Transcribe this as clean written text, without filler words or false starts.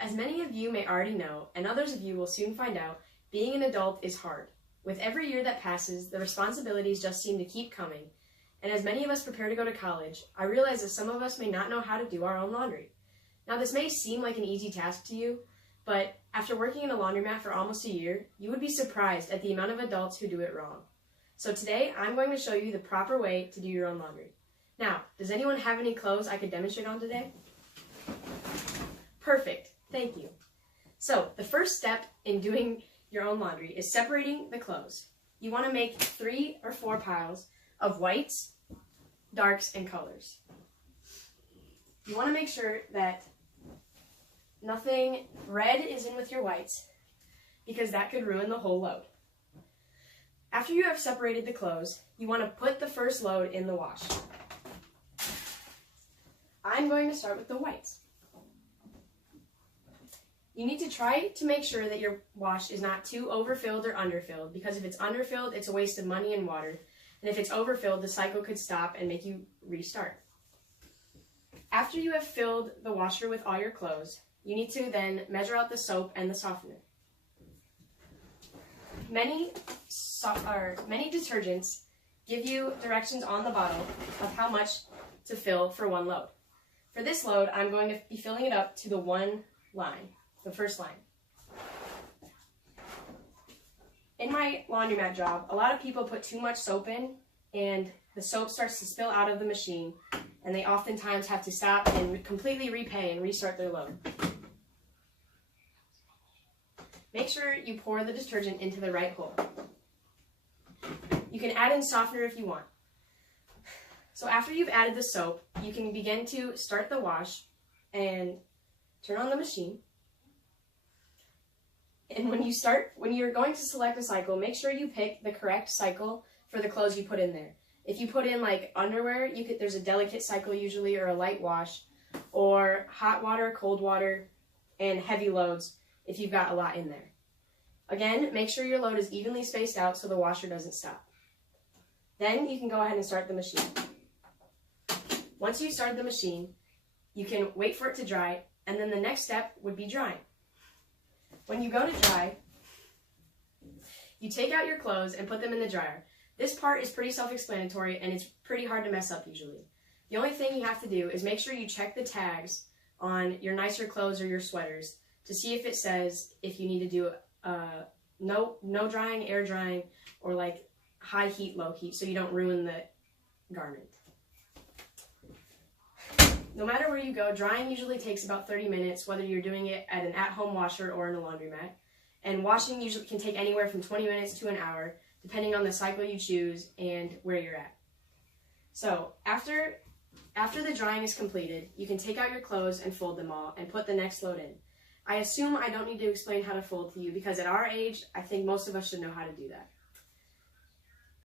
As many of you may already know, and others of you will soon find out, being an adult is hard. With every year that passes, the responsibilities just seem to keep coming, and as many of us prepare to go to college, I realize that some of us may not know how to do our own laundry. Now, this may seem like an easy task to you, but after working in a laundromat for almost a year, you would be surprised at the amount of adults who do it wrong. So today, I'm going to show you the proper way to do your own laundry. Now, does anyone have any clothes I could demonstrate on today? Perfect, thank you. So, the first step in doing your own laundry is separating the clothes. You want to make 3 or 4 piles of whites, darks, and colors. You want to make sure that nothing red is in with your whites, because that could ruin the whole load. After you have separated the clothes, you want to put the first load in the wash. I'm going to start with the whites. You need to try to make sure that your wash is not too overfilled or underfilled, because if it's underfilled, it's a waste of money and water, and if it's overfilled, the cycle could stop and make you restart. After you have filled the washer with all your clothes, you need to then measure out the soap and the softener. Many detergents give you directions on the bottle of how much to fill for one load. For this load, I'm going to be filling it up to the one line, the first line. In my laundromat job, a lot of people put too much soap in, and the soap starts to spill out of the machine, and they oftentimes have to stop and completely repay and restart their load. Make sure you pour the detergent into the right hole. You can add in softener if you want. So after you've added the soap, you can begin to start the wash and turn on the machine. And when you're going to select a cycle, make sure you pick the correct cycle for the clothes you put in there. If you put in like underwear, there's a delicate cycle usually, or a light wash, or hot water, cold water, and heavy loads if you've got a lot in there. Again, make sure your load is evenly spaced out so the washer doesn't stop. Then you can go ahead and start the machine. Once you start the machine, you can wait for it to dry, and then the next step would be drying. When you go to dry, you take out your clothes and put them in the dryer. This part is pretty self-explanatory, and it's pretty hard to mess up usually. The only thing you have to do is make sure you check the tags on your nicer clothes or your sweaters to see if it says if you need to do no drying, air drying, or like high heat, low heat, so you don't ruin the garment. No matter where you go, drying usually takes about 30 minutes, whether you're doing it at an at-home washer or in a laundromat. And washing usually can take anywhere from 20 minutes to an hour, depending on the cycle you choose and where you're at. So after the drying is completed, you can take out your clothes and fold them all and put the next load in. I assume I don't need to explain how to fold to you, because at our age, I think most of us should know how to do that.